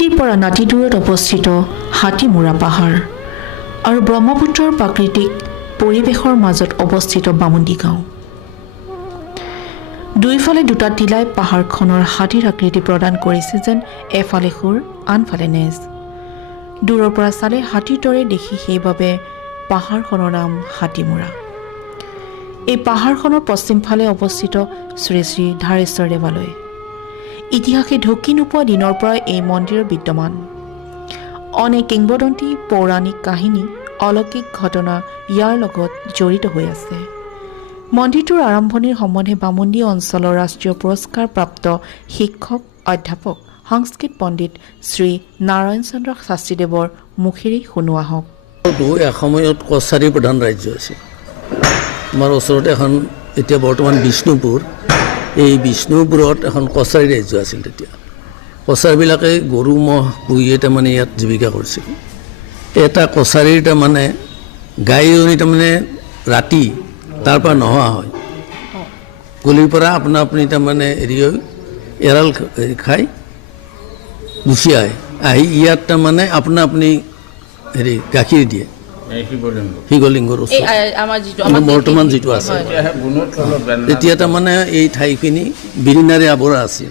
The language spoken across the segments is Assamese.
গুৱাহাটীৰ পৰা নাতি দূৰত অৱস্থিত হাতীমূৰা পাহাৰ আৰু ব্ৰহ্মপুত্ৰৰ প্ৰাকৃতিক পৰিৱেশৰ মাজত অৱস্থিত বামুণ্ডী গাঁও। দুইফালে দুটা টিলাই পাহাৰখনৰ হাতীৰ আকৃতি প্ৰদান কৰিছে যেন এফালে সুৰ আনফালে নেজ। দূৰৰ পৰা চালে হাতীৰ দৰে দেখি সেইবাবে পাহাৰখনৰ নাম হাতীমূৰা। এই পাহাৰখনৰ পশ্চিমফালে অৱস্থিত শ্ৰী শ্ৰী ধাৰেশ্বৰ দেৱালয়। ইতিহাসে ঢুকি নোপোৱা দিনৰ পৰা এই মন্দিৰৰ বিদ্যমান। অনেক কিংবদন্তি, পৌৰাণিক কাহিনী, অলৌকিক ঘটনা ইয়াৰ লগত জড়িত হৈ আছে। মন্দিৰটোৰ আৰম্ভণিৰ সম্বন্ধে বামুণ্ডী অঞ্চলৰ ৰাষ্ট্ৰীয় পুৰস্কাৰপ্ৰাপ্ত শিক্ষক অধ্যাপক সংস্কৃত পণ্ডিত শ্ৰী নাৰায়ণ চন্দ্ৰ শাস্ত্ৰীদেৱৰ মুখেৰে শুনোৱা হওক। এসময়ত কছাৰী প্ৰধান ৰাজ্য আছিল। আমাৰ ওচৰতে এখন এতিয়া বৰ্তমান বিষ্ণুপুৰ, এই বিষ্ণুপুৰত এখন কছাৰী ৰাজ্য আছিল। তেতিয়া কছাৰীবিলাকে গৰু ম'হ পুহিয়ে তাৰমানে ইয়াত জীৱিকা কৰিছিল। এটা কছাৰীৰ তাৰমানে গাইজনী তাৰমানে ৰাতি তাৰ পৰা নোহোৱা হয়, গলিৰ পৰা আপোনা আপুনি তাৰমানে হেৰি হৈ এৰাল খাই গুচি আহি ইয়াত তাৰমানে আপোনা আপুনি হেৰি গাখীৰ দিয়ে শিৱলিংগৰ ওচৰত বৰ্তমান যিটো আছে। তেতিয়া তাৰমানে এই ঠাইখিনি বিৰিণাৰে আৱৰা আছিল,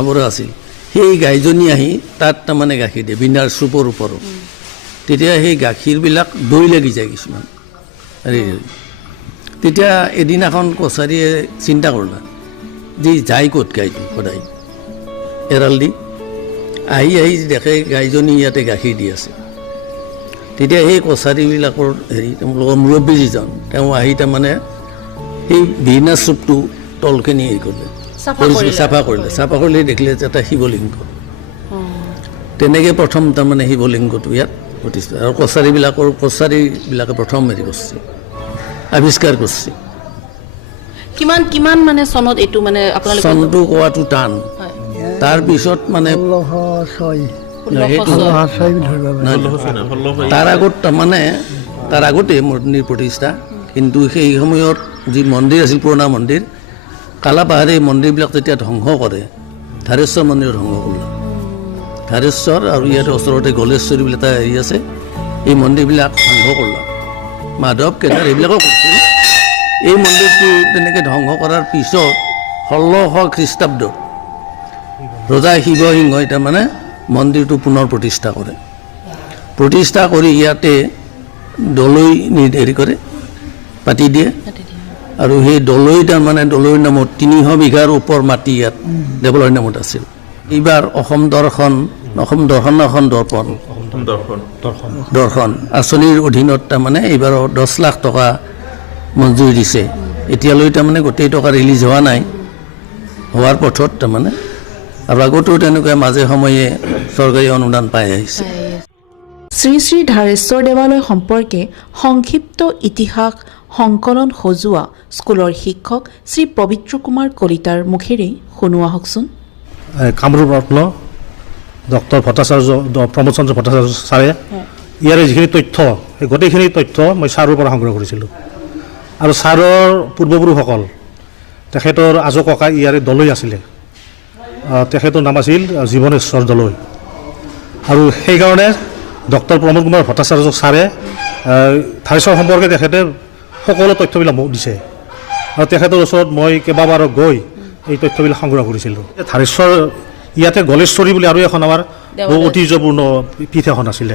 আৱৰা আছিল। সেই গাইজনী আহি তাত তাৰমানে গাখীৰ দিয়ে বিৰিণাৰ চুপৰ ওপৰত। তেতিয়া সেই গাখীৰবিলাক দৈ লাগি যায় কিছুমান। তেতিয়া এদিনাখন কছাৰীয়ে চিন্তা কৰিলা যে যায় ক'ত গাইটো সদায় এৰাল দি আহি দেখে গাইজনী ইয়াতে গাখীৰ দি আছে। তেতিয়া সেই কছাৰীবিলাকৰ হেৰি তেওঁলোকৰ মুৰব্বী যিজন তেওঁ আহি তাৰমানে সেই বিৰিণাৰ চুপটো তলখিনি হেৰি কৰিলে, চাফা কৰিলে দেখিলে যে এটা শিৱলিংগ। তেনেকৈ প্ৰথম তাৰমানে শিৱলিংগটো ইয়াত প্ৰতিষ্ঠা। আৰু কছাৰীবিলাকে প্ৰথম হেৰি কৰিছে, আৱিষ্কাৰ কৰিছে। কিমান মানে চনত এইটো মানে আপোনালোকে চনটো কোৱাটো টান। তাৰপিছত মানে তাৰ আগত তাৰমানে তাৰ আগতে মন্দিৰ প্ৰতিষ্ঠা। কিন্তু সেই সময়ত যি মন্দিৰ আছিল পুৰণা মন্দিৰ, কালাপাহাৰে এই মন্দিৰবিলাক যেতিয়া ধ্বংস কৰে, ধাৰেশ্বৰ মন্দিৰ ধ্বংস কৰিলে। ধাৰেশ্বৰ আৰু ইয়াতে ওচৰতে গলেশ্বৰী বুলি এটা হেৰি আছে, এই মন্দিৰবিলাক ধ্বংস কৰিলে। মাধৱ কেদাৰ এইবিলাকো কৰিছিল। এই মন্দিৰটো তেনেকৈ ধ্বংস কৰাৰ পিছত 1600 খ্ৰীষ্টাব্দত ৰজা শিৱসিংহই তাৰমানে মন্দিৰটো পুনৰ প্ৰতিষ্ঠা কৰে। প্ৰতিষ্ঠা কৰি ইয়াতে দলৈ হেৰি কৰে, পাতি দিয়ে। আৰু সেই দলৈ তাৰমানে দলৈৰ নামত 300 বিঘাৰ ওপৰ মাটি ইয়াত দেৱালয়ৰ নামত আছিল। এইবাৰ অসম দৰ্শন দৰ্শন আঁচনিৰ অধীনত তাৰমানে এইবাৰ 10 লাখ টকা মঞ্জুৰি দিছে। এতিয়ালৈ তাৰমানে গোটেই টকা ৰিলিজ হোৱা নাই, হোৱাৰ পথত তাৰমানে। আৰু আগতেও তেনেকুৱা মাজে সময়ে চৰকাৰী অনুদান পাই আহিছে। শ্ৰী শ্ৰী ধাৰেশ্বৰ দেৱালয় সম্পৰ্কে সংক্ষিপ্ত ইতিহাস সংকলন সজোৱা স্কুলৰ শিক্ষক শ্ৰী পবিত্ৰ কুমাৰ কলিতাৰ মুখেৰে শুনোৱা হওকচোন। কামৰূপ ৰত্ন ডক্টৰ ভট্টাচাৰ্য প্ৰমোদ চন্দ্ৰ ভট্টাচাৰ্য ছাৰে ইয়াৰে যিখিনি তথ্য, সেই গোটেইখিনি তথ্য মই ছাৰৰ পৰা সংগ্ৰহ কৰিছিলোঁ। আৰু ছাৰৰ পূৰ্বপুৰুষসকল, তেখেতৰ আজো ককা ইয়াৰে দলৈ আছিলে। তেখেতৰ নাম আছিল জীৱনেশ্বৰ দলৈ। আৰু সেইকাৰণে ডক্টৰ প্ৰমোদ কুমাৰ ভট্টাচাৰ্য ছাৰে ধাৰেশ্বৰ সম্পৰ্কে তেখেতে সকলো তথ্যবিলাক মোক দিছে। আৰু তেখেতৰ ওচৰত মই কেইবাবাৰো গৈ এই তথ্যবিলাক সংগ্ৰহ কৰিছিলোঁ। ধাৰেশ্বৰ ইয়াতে গলেশ্বৰী বুলি আৰু এখন আমাৰ বহু ঐতিহ্যপূৰ্ণ পীঠ এখন আছিলে,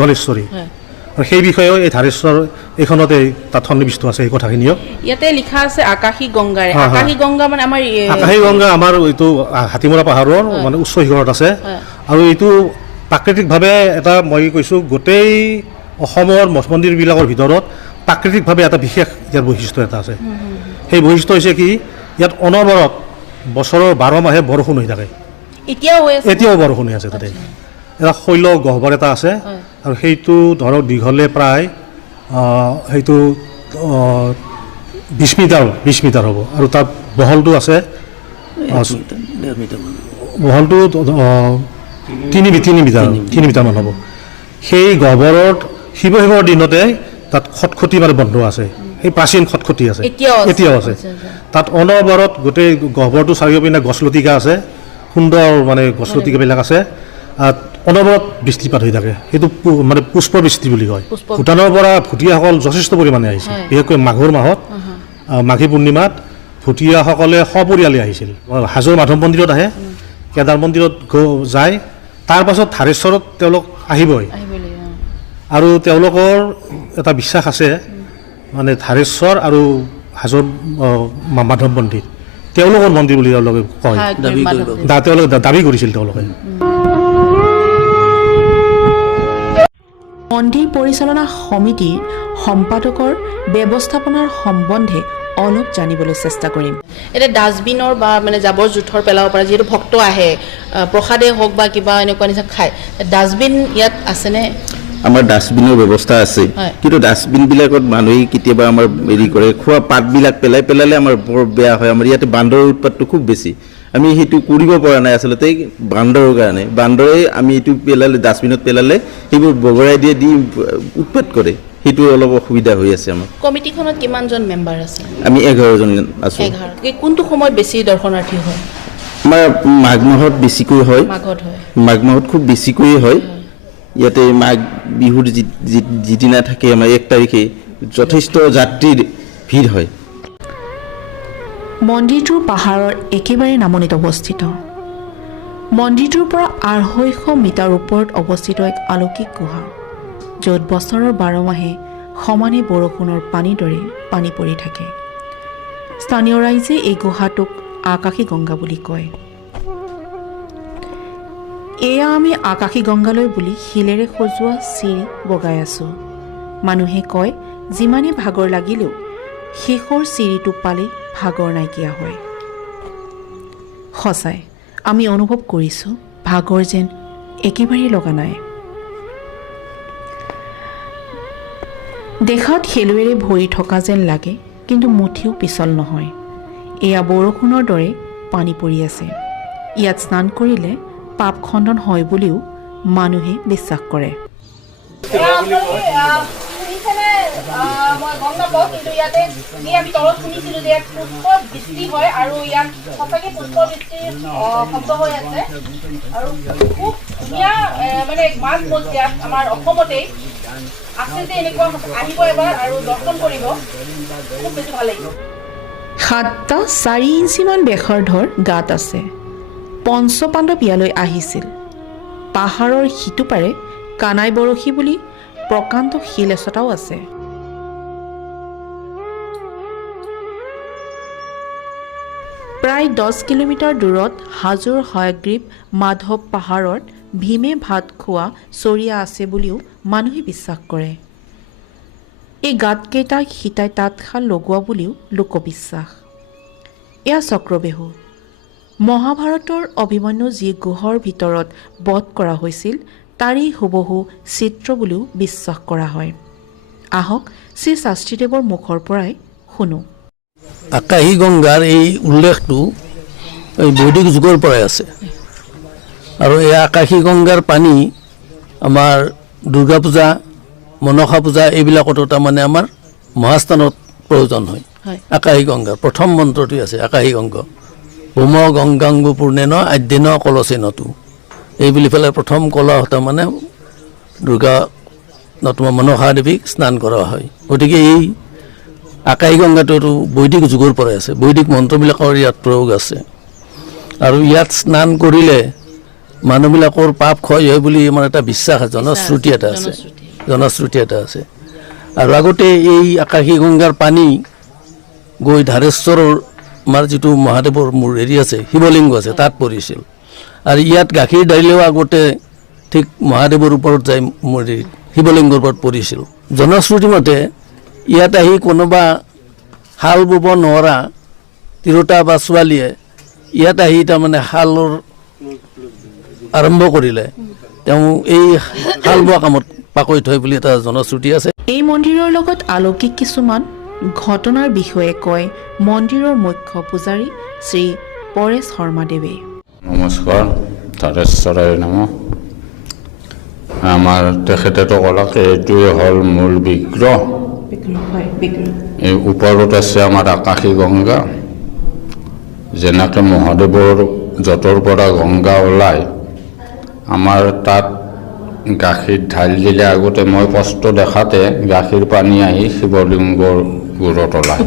গলেশ্বৰী। আৰু সেই বিষয়েও এই ধাৰেশ্বৰ এইখনতে তাত সন্নিৱিষ্ট আছে। এই কথাখিনিও ইয়াতে লিখা আছে আকাশী গংগাৰে। আকাশী গংগা মানে আমাৰ আকাশী গংগা আমাৰ এইটো হাতীমূৰা পাহাৰৰ মানে উচ্চ শিখৰত আছে। আৰু এইটো প্ৰাকৃতিকভাৱে এটা মই কৈছোঁ গোটেই অসমৰ মঠ মন্দিৰবিলাকৰ ভিতৰত প্ৰাকৃতিকভাৱে এটা বিশেষ ইয়াৰ বৈশিষ্ট্য এটা আছে। সেই বৈশিষ্ট্য হৈছে কি, ইয়াত অনবৰত বছৰৰ 12 মাহে বৰষুণ হৈ থাকে। এতিয়াও বৰষুণ হৈ আছে। তাতে এটা শৈল গহ্বৰ এটা আছে। আৰু সেইটো ধৰক দীঘলে প্ৰায় সেইটো 20 মিটাৰ হ'ব। আৰু তাৰ বহলটো আছে, বহলটো 3 মিটাৰমান হ'ব। সেই গহ্বৰত শিৱসাগৰৰ দিনতে তাত খটখটি মানে বন্ধ আছে। সেই প্ৰাচীন খটখটি আছে, এতিয়াও আছে। তাত অনবৰত গোটেই গহ্বৰটো চাৰিওপিনে গছ লতিকা আছে, সুন্দৰ মানে গছলতিকাবিলাক আছে অনবৰত বৃষ্টিপাত হৈ থাকে সেইটো মানে পুষ্প বৃষ্টি বুলি কয় ভূটানৰ পৰা ভুটীয়াসকল যথেষ্ট পৰিমাণে আহিছে বিশেষকৈ মাঘৰ মাহত মাঘী পূৰ্ণিমাত ভুটীয়াসকলে সপৰিয়ালে আহিছিল হাজোৰ মাধৱ মন্দিৰত আহে কেদাৰ মন্দিৰত যায় তাৰপাছত ধাৰেশ্বৰত তেওঁলোক আহিবই আৰু তেওঁলোকৰ এটা বিশ্বাস আছে মানে ধাৰেশ্বৰ আৰু হাজোৰ মাধৱ মন্দিৰ তেওঁলোকৰ মন্দিৰ বুলি তেওঁলোকে কয় তেওঁলোকে দাবী কৰিছিল তেওঁলোকে মন্দিৰ পৰিচালনা সমিতিৰ সম্পাদকৰ ব্যৱস্থাপনাৰ সম্বন্ধে অলপ জানিবলৈ চেষ্টা কৰিম এতিয়া ডাষ্টবিনৰ বা মানে জাবৰ জোঁথৰ পেলাব পৰা যিহেতু ভক্ত আহে প্ৰসাদে হওক বা কিবা এনেকুৱা নিচিনা খায় ডাষ্টবিন ইয়াত আছেনে আমাৰ ডাষ্টবিনৰ ব্যৱস্থা আছে কিন্তু ডাষ্টবিনবিলাকত মানুহে কেতিয়াবা আমাৰ হেৰি কৰে খোৱা পাতবিলাক পেলালে আমাৰ বৰ বেয়া হয় আমাৰ ইয়াতে বান্দৰৰ উৎপাতটো খুব বেছি আমি সেইটো কৰিব পৰা নাই আচলতে বান্দৰৰ কাৰণে বান্দৰে আমি এইটো পেলালে ডাষ্টবিনত পেলালে সেইবোৰ বগৰাই দিয়ে দি উৎপাত কৰে সেইটো অলপ অসুবিধা হৈ আছে আমাৰ কমিটিখনত কিমানজন মেম্বাৰ আছে আমি 11 জন আছো 11 কোনটো সময়ত বেছি দৰ্শনাৰ্থী হয় আমাৰ মাঘ মাহত বেছিকৈ হয় মাঘ মাহত খুব বেছিকৈ হয় ইয়াতে মাঘ বিহুৰ যিদিনা থাকে আমাৰ 1 তাৰিখে যথেষ্ট যাত্ৰীৰ ভিৰ হয় মন্দিৰটোৰ পাহাৰৰ একেবাৰে নামনিত অৱস্থিত মন্দিৰটোৰ পৰা 250 মিটাৰ ওপৰত অৱস্থিত এক আলৌকিক গুহা য'ত বছৰৰ 12 মাহে সমানে বৰষুণৰ পানীৰ দৰে পানী পৰি থাকে স্থানীয় ৰাইজে এই গুহাটোক আকাশী গংগা বুলি কয় এয়া আমি আকাশী গংগালৈ বুলি শিলেৰে সজোৱা চিৰি বগাই আছোঁ মানুহে কয় যিমানে ভাগৰ লাগিলেও শেষৰ চিৰিটো পালে ভাগৰ নাইকিয়া হয় সঁচাই আমি অনুভৱ কৰিছোঁ ভাগৰ যেন একেবাৰে লগা নাই দেখাত খেলুৱৈৰে ভৰি থকা যেন লাগে কিন্তু মুঠিও পিছল নহয় এয়া বৰষুণৰ দৰে পানী পৰি আছে ইয়াত স্নান কৰিলে পাপ খণ্ডন হয় বুলিও মানুহে বিশ্বাস কৰে মই গম নাপাওঁ কিন্তু ইয়াতে আমি তলত শুনিছিলোঁ যে ইয়াত পুষ্প বৃষ্টি হয় আৰু ইয়াত সঁচাকৈ পুষ্প বৃষ্টিৰ শব্দ হৈ আছে আৰু খুব ধুনীয়া মানে মাজ মজিয়াত আমাৰ অসমতেই আছে যে এনেকুৱা আহিব এবাৰ আৰু দৰ্শন কৰিব খুব বেছি ভাল লাগিব 7টা 4 ইঞ্চিমান বেখৰধৰ গাঁত আছে পঞ্চপাণ্ডৱ ইয়ালৈ আহিছিল পাহাৰৰ সিটোপাৰে কানাই বৰশী বুলি প্ৰকাণ্ড শিল এচটাও আছে প্ৰায় 10 কিলোমিটাৰ দূৰত হাজোৰ হয়গ্ৰীৱ মাধৱ পাহাৰত ভীমে ভাত খোৱা চৰিয়া আছে বুলিও মানুহে বিশ্বাস কৰে এই গাঁতকেইটাক সীতাই তাঁতশাল লগোৱা বুলিও লোকবিশ্বাস এয়া চক্ৰবেহু মহাভাৰতৰ অভিমন্যু যি গুহৰ ভিতৰত বধ কৰা হৈছিল তাৰেই হুবহু চিত্ৰ বুলিও বিশ্বাস কৰা হয় আহক শ্ৰী শাস্ত্ৰীদেৱৰ মুখৰ পৰাই শুনো আকাশী গংগাৰ এই উল্লেখটো এই বৈদিক যুগৰ পৰাই আছে আৰু এই আকাশী গংগাৰ পানী আমাৰ দুৰ্গা পূজা মনসা পূজা এইবিলাকতো তাৰমানে আমাৰ মহাস্থানত প্ৰয়োজন হয় আকাশী গংগাৰ প্ৰথম মন্ত্ৰটি আছে আকাশী গংগা ভূম গংগাংগু পূৰ্ণেন আদ্যেন কলচেনতো এই বুলি পেলাই প্ৰথম কলহ তাৰমানে দুৰ্গা তোমাৰ মনসা দেৱীক স্নান কৰা হয় গতিকে এই আকাশী গংগাটোতো বৈদিক যুগৰ পৰাই আছে বৈদিক মন্ত্ৰবিলাকৰ ইয়াত প্ৰয়োগ আছে আৰু ইয়াত স্নান কৰিলে মানুহবিলাকৰ পাপ ক্ষয় হয় বুলি আমাৰ এটা বিশ্বাস আছে জনশ্ৰুতি এটা আছে আৰু আগতে এই আকাশী গংগাৰ পানী গৈ ধাৰেশ্বৰৰ আমাৰ যিটো মহাদেৱৰ হেৰি আছে শিৱলিংগ আছে তাত পৰিছিল আৰু ইয়াত গাখীৰ ঢালিলেও আগতে ঠিক মহাদেৱৰ ওপৰত যাই শিৱলিংগৰ ওপৰত পৰিছিল জনশ্ৰুতি মতে ইয়াত আহি কোনোবা হাল বব নোৱাৰা তিৰোতা বা ছোৱালীয়ে ইয়াত আহি তাৰমানে হালৰ আৰম্ভ কৰিলে তেওঁ এই হাল বোৱা কামত পাকৈত হয় বুলি এটা জনশ্ৰুতি আছে এই মন্দিৰৰ লগত আলৌকিক কিছুমান ঘটনাৰ বিষয়ে কয় মন্দিৰৰ মুখ্য পূজাৰী শ্ৰী পৰেশ শৰ্মাদেৱে নমস্কাৰ ধাৰেশ্বৰায় নমঃ আমাৰ তেখেতেতো ক'লাক এইটোৱে হ'ল মূল বিগ্ৰহ এই ওপৰত আছে আমাৰ আকাশী গংগা যেনেকৈ মহাদেৱৰ য'তৰ পৰা গংগা ওলায় আমাৰ তাত গাখীৰ ঢালি দিলে আগতে মই কষ্ট দেখাতে গাখীৰ পানী আহি শিৱলিংগৰ গুৰত ওলায়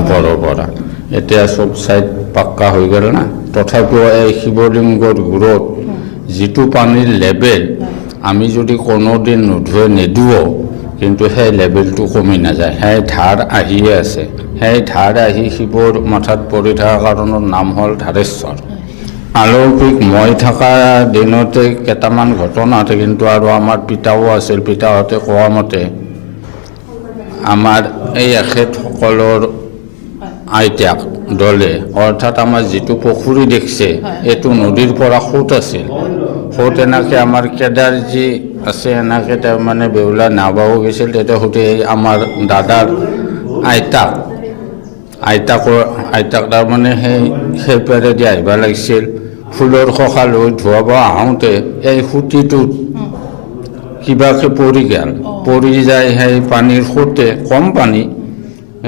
ওপৰৰ পৰা এতিয়া চব চাইড পাক্কা হৈ গ'ল না তথাপিও এই শিৱলিংগৰ গুৰত যিটো পানীৰ লেভেল আমি যদি কোনোদিন নোধোৱে নিদিওঁ কিন্তু সেই লেভেলটো কমি নাযায় সেই ধাৰ আহিয়ে আছে সেই ধাৰ আহি শিৱৰ মাথাত পৰি থকা কাৰণৰ নাম হ'ল ধাৰেশ্বৰ আলৌকিক মই থকা দিনতে কেইটামান ঘটনা আছে কিন্তু আৰু আমাৰ পিতাও আছিল পিতাহঁতে কোৱা মতে আমাৰ এই এখেতসকলৰ আইতাক দলে অৰ্থাৎ আমাৰ যিটো পুখুৰী দেখিছে এইটো নদীৰ পৰা সোঁত আছিল সোঁত এনেকৈ আমাৰ কেদাৰজী আছে এনেকৈ তাৰমানে বেউলা নাবাও গৈছিল তেতিয়া সুধি আমাৰ দাদাৰ আইতাক তাৰমানে সেই পেৰেদি আহিব লাগিছিল ফুলৰ খোখা লৈ ধুৱাব আহোঁতে এই সুঁতিটোত কিবাকে পৰি গ'ল পৰি যায় সেই পানীৰ সোঁতে কম পানী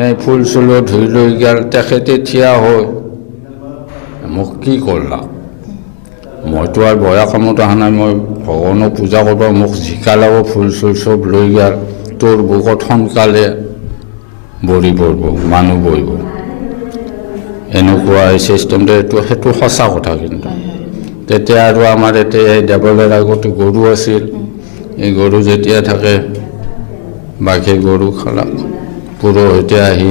এই ফুল চুলো ধুই লৈ গ'ল তেখেতে থিয়া হৈ মোক কি কৰলা মইতো আৰু বয়া কামত অহা নাই মই ভগৱানক পূজা কৰিব মোক জিকালাব ফুল চুল চব লৈ গ'ল তোৰ বুকত সোনকালে বৰি পৰিব মানুহ বহিব এনেকুৱা চিষ্টেমটো সেইটো সঁচা কথা কিন্তু তেতিয়া আৰু আমাৰ এতিয়া এই দেৱালয়ৰ আগতে গৰু আছিল এই গৰু যেতিয়া থাকে বাঘে গৰু খালা পুৰোহিতে আহি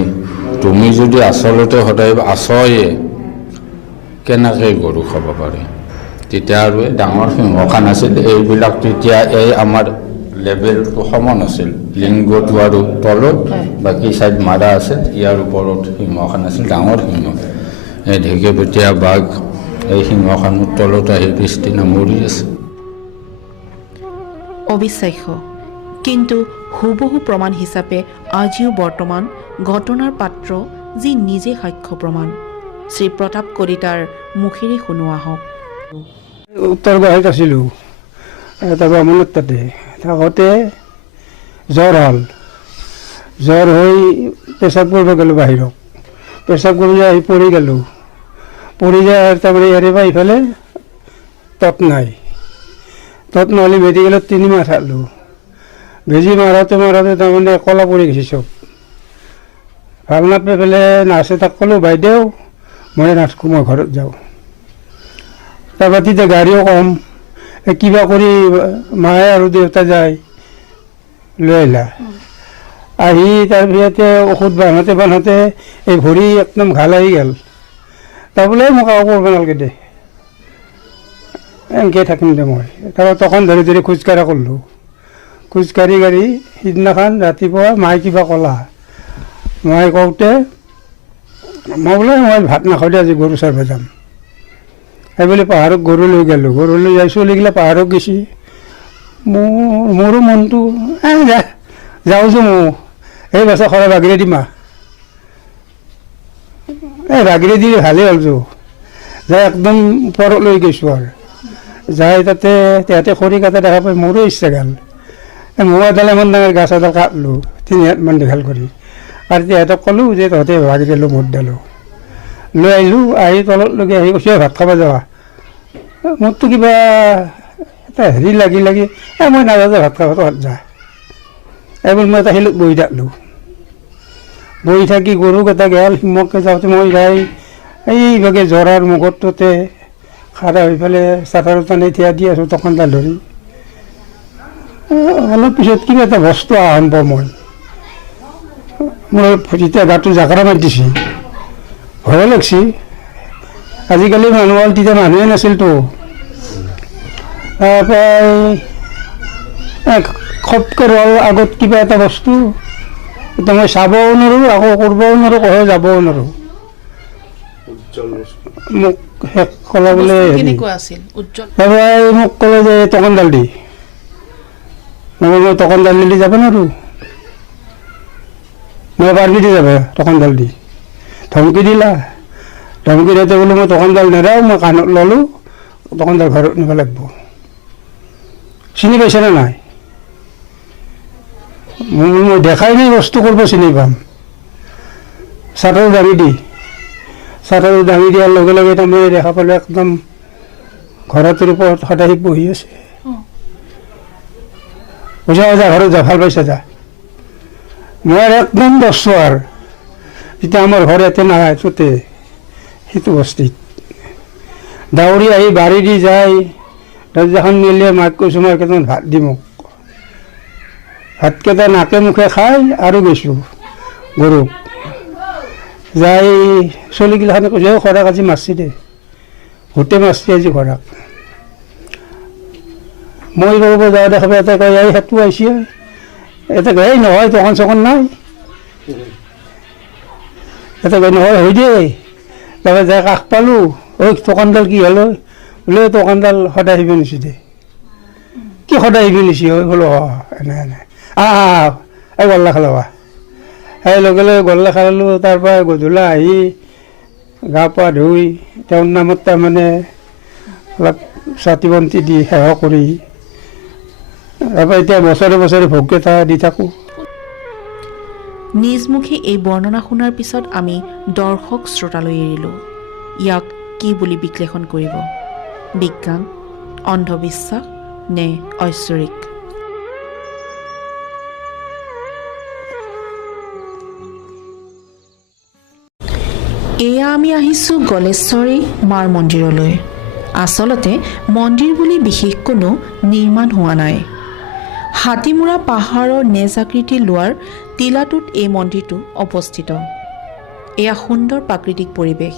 তুমি যদি আচলতে সদায় আছয়ে কেনেকৈ গৰু খাব পাৰে তেতিয়া আৰু ডাঙৰ সিংহখন আছিল এইবিলাক তেতিয়া এই আমাৰ লেভেলটো সমান আছিল লিংগটো আৰু তলত বাকী চাইড মাৰা আছিল ইয়াৰ ওপৰত সিংহখন আছিল ডাঙৰ সিংহ এই ঢেকীয়াপতীয়া বাঘ এই সিংহখনৰ তলত আহি পিছদিনা মৰি আছে অবিশ্বাস্য কিন্তু হুবহু প্ৰমাণ হিচাপে আজিও বৰ্তমান ঘটনাৰ পাত্ৰ যি নিজে সাক্ষ্য প্ৰমাণ শ্ৰী প্ৰতাপ কলিতাৰ মুখেৰে শুনোৱা হওক উত্তৰ গুৱাহাটীত আছিলোঁ এটা ব্ৰাহ্মণৰ তাতে থাকোঁতে জ্বৰ হ'ল জ্বৰ হৈ পেচাব কৰিব গ'লোঁ বাহিৰত পেচাব কৰি আহি পৰি গ'লোঁ পৰি যায় তাৰমানে ইয়াৰে পৰা ইফালে তত নাই তত নহ'লে মেডিকেলত 3 মাহ থাকলোঁ বেজী মাৰোঁতে তাৰমানে কলা পৰি গৈছে চব ভাল নাপাই পেলাই নাৰ্ছে তাক ক'লোঁ বাইদেউ মই নাথাকোঁ মই ঘৰত যাওঁ তাৰপৰা তেতিয়া গাড়ীও কম কিবা কৰি মায়ে আৰু দেউতা যায় লৈ আহিলা আহি তাৰপিছতে ঔষধ বান্ধোতে এই ভৰি একদম ঘাল আহি গ'ল তাৰ বোলে মোক আৰু কৰিব নালাগে দে এনেকৈ থাকিম দে মই তাৰপৰা তখন ধৰি খোজকাঢ়া কৰিলোঁ খোজকাঢ়ি সিদিনাখন ৰাতিপুৱা মায়ে কিবা ক'লা মায়ে কওঁতে মই বোলে মই ভাত নাখাওঁ দে আজি গৰু চাব যাম সেইবুলি পাহাৰত গৰু লৈ গ'লোঁ গৰু লৈ যাই চলিগিলা পাহাৰত গৈছে মোৰো মনটো যাওঁছো মোৰ এই বাছা খৰা বাগিৰে দিমা এই বাগিৰে দিলে ভালেই হ'লছো যাই একদম ওপৰত লৈ গৈছোঁ আৰু যাই তাতে তেহেঁতে খৰি কাটা দেখা পাই মোৰো ইচ্ছা গ'ল মই এডাল ইমান ডাঙৰ গাছ এডাল কাটলোঁ 3 হাতমান দীঘল কৰি আৰু তেহেঁতক ক'লোঁ যে তহঁতে বাগিৰে লো মদডালো লৈ আহিলোঁ আহি তলত লগি আহি কৈছোঁ ভাত খাব যাবা মোৰতো কিবা এটা হেৰি লাগি মই নাযাওঁ ভাত খাব তহঁত যা এইবোৰ মই এটা শিলত বহি থাকলোঁ বহি থাকি গৰুকেইটা গেল সিমককৈ যাওঁতে মই যাই এইভাগে জৰাৰ মুখতটোতে খাৰা হৈ পেলাই চাটাৰৰ টানি থিয়া দি আছোঁ টকনডাল ধৰি অলপ পিছত কিবা এটা বস্তু আহৰণ পাওঁ মই মোৰ যেতিয়া গাটো জাকৰা মাৰি দিছে ভয় লাগছি আজিকালি মানুহ হ'ল তেতিয়া মানুহে নাছিলতো তাৰপৰা খপকৈ ৰ'ল আগত কিবা এটা বস্তু এতিয়া মই চাবও নোৱাৰোঁ আকৌ কৰিবও নোৱাৰোঁ কহে যাবও নোৱাৰোঁ মোক শেষ ক'লে বোলে তাৰপৰা মোক ক'লে যে টকনডাল দি মই টকনডাল দিলে যাব নোৱাৰোঁ মই পাৰ্বি দি যাব টকনডাল দি ধমকি দিলা ধমকি দিওঁতে বোলো মই টকনডাল নেৰাওঁ মই কাণত ল'লোঁ টকনডাল ঘৰত নিব লাগিব চিনি পাইছেনে নাই মই দেখাই নাই বস্তু কৰিব চিনি পাম চাটৰ দাঙি দি চাটাৰ দাঙি দিয়াৰ লগে লগে তাৰমানে দেখা পালোঁ একদম ঘৰটোৰ ওপৰত সদায় বহি আছে। পইচা যা ঘৰত যা, ভাল পাইছা যা। মই একদম বস্তু আৰু যেতিয়া আমাৰ ঘৰ ইয়াতে নাই তোতে সেইটো বস্তিত দাউৰি আহি বাৰী দি যায়, দৰ্জাখন মেলিয়ে মাক কৈছোঁ মই কেইটামান ভাত দি মোক। ভাতকেইটা নাকে মুখে খাই আৰু গৈছোঁ গৰুক যাই চলিগিলাখানে কৈছে খৰাক আজি মাৰছি দে, গোটেই মাৰছি আজি খৰাক। মই ৰ'ব যাওঁ দেখাব, এটা কয় এই সেইটো আহিছে, এটা কয় এই নহয় দোকান চোকান নাই, এটা কয় নহয় হৈ দেই। তাৰপৰা যাই কাষ পালোঁ, ঐ দোকানডাল কি হ'ল বোলে দোকানডাল সদায় আহিব নিছি দে। কি সদায় আহিব নিছি হয় বোলো এনে এনে এই গল্লা খালা সেই লগে লগে গল্লা খালালোঁ। তাৰপৰা গধূলা আহি গা পা ধুই তেওঁৰ নামত তাৰমানে অলপ চাকি বন্তি দি সেৱা কৰি তাৰপৰা এতিয়া বছৰে বছৰে ভোগকেইটা দি থাকোঁ। নিজমুখী এই বৰ্ণনা শুনাৰ পিছত আমি দৰ্শক শ্ৰোতালৈ এৰিলোঁ। ইয়াক কি বুলি বিশ্লেষণ কৰিব? বিজ্ঞান, অন্ধবিশ্বাস নে ঐশ্বৰিক? এয়া আমি আহিছোঁ গলেশ্বৰী মাৰ মন্দিৰলৈ। আচলতে মন্দিৰ বুলি বিশেষ কোনো নিৰ্মাণ হোৱা নাই। হাতীমূৰা পাহাৰৰ নেজ আকৃতি লোৱাৰ টিলাটোত এই মন্দিৰটো অৱস্থিত। এয়া সুন্দৰ প্ৰাকৃতিক পৰিৱেশ।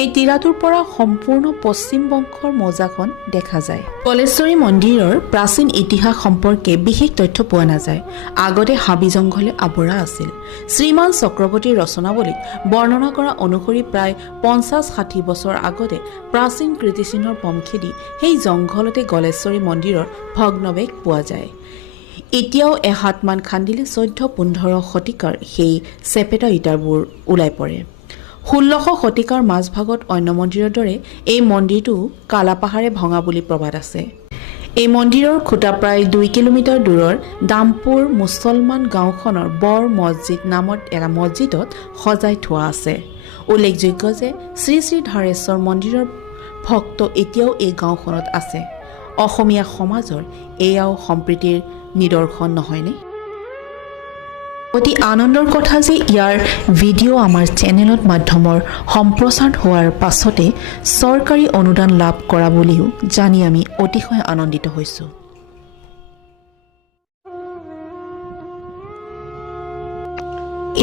এই টিলাটোৰ পৰা সম্পূৰ্ণ পশ্চিম বংশৰ মৌজাখন দেখা যায়। কলেশ্বৰী মন্দিৰৰ প্ৰাচীন ইতিহাস সম্পৰ্কে বিশেষ তথ্য পোৱা নাযায়। আগতে হাবি জংঘলে আৱৰা আছিল। শ্ৰীমান চক্ৰৱৰ্তীৰ ৰচনাৱলীত বৰ্ণনা কৰা অনুসৰি প্ৰায় 50-60 বছৰ আগতে প্ৰাচীন কীৰ্তিচিহ্নৰ পমখেদি সেই জংঘলতে গলেশ্বৰী মন্দিৰৰ ভগ্নবেশ পোৱা যায়। এতিয়াও এহাতমান খান্দিলে 14-15 শতিকাৰ সেই চেপেটা ইটাৰবোৰ ওলাই পৰে। 1600 শতিকাৰ মাজভাগত অন্য মন্দিৰৰ দৰে এই মন্দিৰটো কালাপাহাৰে ভঙা বুলি প্ৰবাদ আছে। এই মন্দিৰৰ খুটা প্ৰায় 2 কিলোমিটাৰ দূৰৰ দামপুৰ মুছলমান গাঁওখনৰ বৰ মছজিদ নামত এটা মছজিদত সজাই থোৱা আছে। উল্লেখযোগ্য যে শ্ৰী শ্ৰী ধাৰেশ্বৰ মন্দিৰৰ ভক্ত এতিয়াও এই গাঁওখনত আছে। অসমীয়া সমাজৰ এয়াও সম্প্ৰীতিৰ নিদৰ্শন নহয়নে? অতি আনন্দৰ কথা যে ইয়াৰ ভিডিঅ' আমাৰ চেনেলত মাধ্যমৰ সম্প্ৰচাৰ হোৱাৰ পাছতে চৰকাৰী অনুদান লাভ কৰা বুলিও জানি আমি অতিশয় আনন্দিত হৈছোঁ।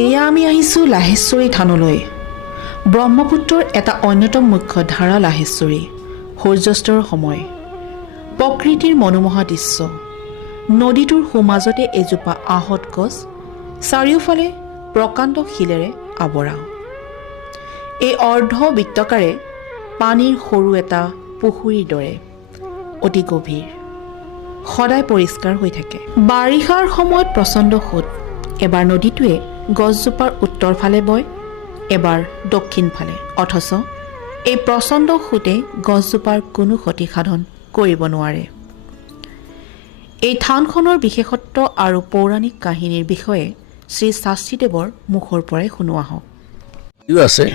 এয়া আমি আহিছোঁ লাহেশ্বৰী থানলৈ। ব্ৰহ্মপুত্ৰৰ এটা অন্যতম মুখ্য ধাৰা লাহেশ্বৰী। সূৰ্যাস্তৰ সময়, প্ৰকৃতিৰ মনোমোহা দৃশ্য। নদীটোৰ সোঁমাজতে এজোপা আহঁত গছ, চাৰিওফালে প্ৰকাণ্ড শিলেৰে আৱৰা। এই অৰ্ধ বৃত্তাকাৰে পানীৰ সৰু এটা পুখুৰীৰ দৰে, অতি গভীৰ, সদায় পৰিষ্কাৰ হৈ থাকে। বাৰিষাৰ সময়ত প্ৰচণ্ড সোঁত। এবাৰ নদীটোৱে গছজোপাৰ উত্তৰ ফালে বয়, এবাৰ দক্ষিণ ফালে। অথচ এই প্ৰচণ্ড সোঁতে গছজোপাৰ কোনো ক্ষতি সাধন কৰিব নোৱাৰে। এই থানখনৰ বিশেষত্ব আৰু পৌৰাণিক কাহিনীৰ বিষয়ে শ্ৰী শাস্ত্ৰীদেৱৰ মুখৰ পৰাই শুনোৱা হওক। আছে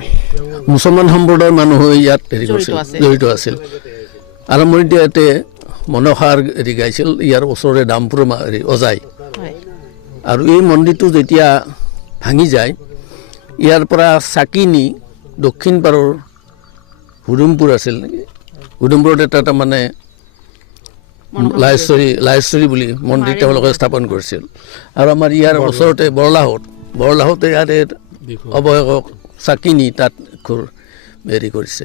মুছলমান সম্প্ৰদায়ৰ মানুহ ইয়াত হেৰি কৰিছিল, জড়িত আছিল। আৰম্ভণিতে ইয়াতে মনসাৰ হেৰি গাইছিল, ইয়াৰ ওচৰৰে দামপুৰ অজাই। আৰু এই মন্দিৰটো যেতিয়া ভাঙি যায়, ইয়াৰ পৰা চাকি নি দক্ষিণ পাৰৰ হুদুমপুৰ আছিল নেকি, হুদুমপুৰত এটা মানে লাহেশ্বৰী বুলি মন্দিৰ তেওঁলোকে স্থাপন কৰিছিল। আৰু আমাৰ ইয়াৰ ওচৰতে বৰলাহতে ইয়াতে অৱশেষক চাকি নি তাত হেৰি কৰিছে,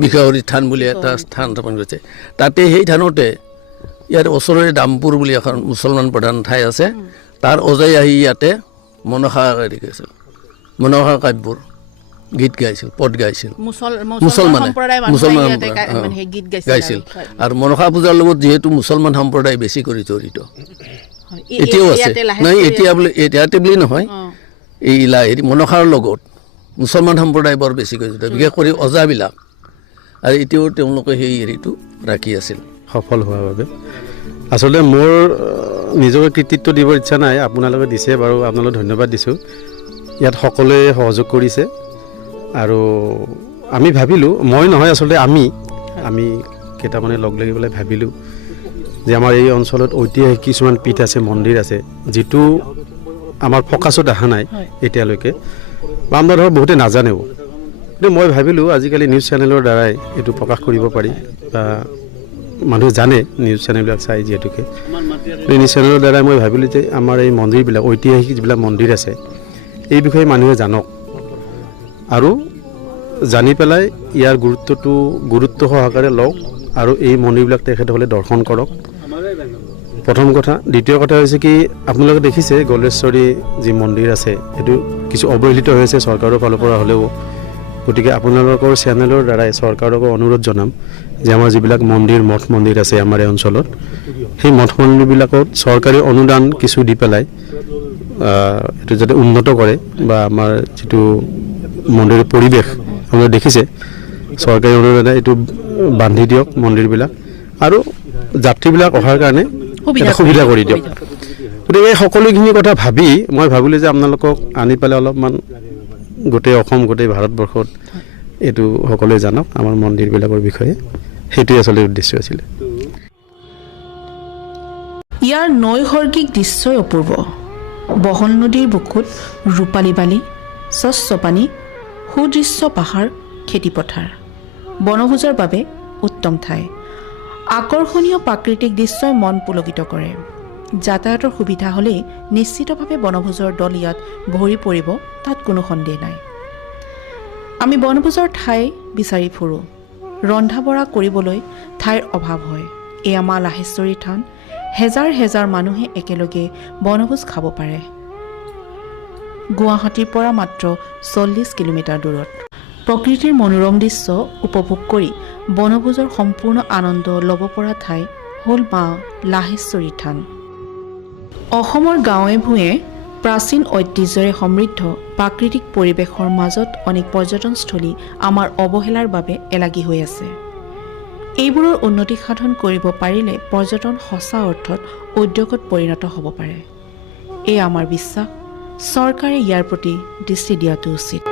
বিষাহৰী থান বুলি এটা স্থান স্থাপন কৰিছে। তাতে সেই থানতে ইয়াৰ ওচৰৰে দামপুৰ বুলি এখন মুছলমান প্ৰধান ঠাই আছে, তাৰ অজাই আহি ইয়াতে মনসা হেৰি কৰিছিল, মনসা কাব্যৰ গীত গাইছিল, পদ গাইছিল। মুছলমান গাইছিল। আৰু মনসা পূজাৰ লগত যিহেতু মুছলমান সম্প্ৰদায় বেছি কৰি জড়িত, এতিয়াও আছে। নাই ইয়াতে বুলি নহয়, এই হেৰি মনসাৰ লগত মুছলমান সম্প্ৰদায় বৰ বেছি কৰি জড়িত, বিশেষ কৰি অজাবিলাক। আৰু এতিয়াও তেওঁলোকে সেই হেৰিটো ৰাখি আছিল সফল হোৱাৰ বাবে। আচলতে মোৰ নিজকে কৃতিত্ব দিবৰ ইচ্ছা নাই, আপোনালোকে দিছে বাৰু, আপোনালোক ধন্যবাদ দিছোঁ। ইয়াত সকলোৱে সহযোগ কৰিছে আৰু আমি ভাবিলোঁ, মই নহয় আচলতে আমি কেইটামানে লগ লাগি পেলাই ভাবিলোঁ যে আমাৰ এই অঞ্চলত ঐতিহাসিক কিছুমান পীঠ আছে, মন্দিৰ আছে, যিটো আমাৰ ফ'কাছত অহা নাই এতিয়ালৈকে, বা আমাৰ ধৰক বহুতে নাজানেও। কিন্তু মই ভাবিলোঁ আজিকালি নিউজ চেনেলৰ দ্বাৰাই এইটো প্ৰকাশ কৰিব পাৰি, বা মানুহে জানে নিউজ চেনেলবিলাক চাই যিহেতুকে। নিউজ চেনেলৰ দ্বাৰাই মই ভাবিলোঁ যে আমাৰ এই মন্দিৰবিলাক, ঐতিহাসিক যিবিলাক মন্দিৰ আছে, এই বিষয়ে মানুহে জানক, আৰু জানি পেলাই ইয়াৰ গুৰুত্ব সহকাৰে লওক, আৰু এই মন্দিৰবিলাক তেখেতসকলে দৰ্শন কৰক, প্ৰথম কথা। দ্বিতীয় কথা হৈছে কি, আপোনালোকে দেখিছে গলেশ্বৰী যি মন্দিৰ আছে, সেইটো কিছু অৱহেলিত হৈ আছে চৰকাৰৰ ফালৰ পৰা হ'লেও। গতিকে আপোনালোকৰ চেনেলৰ দ্বাৰাই চৰকাৰকো অনুৰোধ জনাম যে আমাৰ যিবিলাক মঠ মন্দিৰ আছে আমাৰ এই অঞ্চলত, সেই মঠ মন্দিৰবিলাকত চৰকাৰী অনুদান কিছু দি পেলাই এইটো যাতে উন্নত কৰে, বা আমাৰ যিটো মন্দিৰৰ পৰিৱেশ আপোনালোকে দেখিছে, চৰকাৰী অনুদানে এইটো বান্ধি দিয়ক মন্দিৰবিলাক, আৰু যাত্ৰীবিলাক অহাৰ কাৰণে সুবিধা কৰি দিয়ক। গতিকে এই সকলোখিনি কথা ভাবি মই ভাবিলোঁ যে আপোনালোকক আনি পেলাই অলপমান গোটেই অসম, গোটেই ভাৰতবৰ্ষত এইটো সকলোৱে জানক আমাৰ মন্দিৰবিলাকৰ বিষয়ে। সেইটোৱে আচলতে উদ্দেশ্য আছিলে। ইয়াৰ নৈসৰ্গিক দৃশ্যই অপূৰ্ব। বহল নদীৰ বুকুত ৰূপালী বালি, স্বচ্ছ পানী, সুদৃশ্য পাহাৰ, খেতিপথাৰ, বনভোজৰ বাবে উত্তম ঠাই। আকৰ্ষণীয় প্ৰাকৃতিক দৃশ্যই মন পুলকিত কৰে। যাতায়াতৰ সুবিধা হ'লেই নিশ্চিতভাৱে বনভোজৰ দল ইয়াত ভৰি পৰিব, তাত কোনো সন্দেহ নাই। আমি বনভোজৰ ঠাই বিচাৰি ফুৰোঁ। ৰন্ধা বঢ়া কৰিবলৈ ঠাইৰ অভাৱ হয়। এয়া মা লাহেশ্বৰী থান। হেজাৰ হেজাৰ মানুহে একেলগে বনভোজ খাব পাৰে। গুৱাহাটীৰ পৰা মাত্ৰ 40 কিলোমিটাৰ দূৰত। প্ৰকৃতিৰ মনোৰম দৃশ্য উপভোগ কৰি বনভোজৰ সম্পূৰ্ণ আনন্দ ল'ব পৰা ঠাই হ'ল মা লাহেশ্বৰী থান। অসমৰ গাঁৱে ভূঞে প্ৰাচীন ঐতিহ্যৰে সমৃদ্ধ প্ৰাকৃতিক পৰিৱেশৰ মাজত অনেক পৰ্যটনস্থলী আমাৰ অৱহেলাৰ বাবে এলাগী হৈ আছে। এইবোৰৰ উন্নতি সাধন কৰিব পাৰিলে পৰ্যটন সঁচা অৰ্থত উদ্যোগত পৰিণত হ'ব পাৰে। এয়া আমাৰ বিশ্বাস। চৰকাৰে ইয়াৰ প্ৰতি দৃষ্টি দিয়াটো উচিত।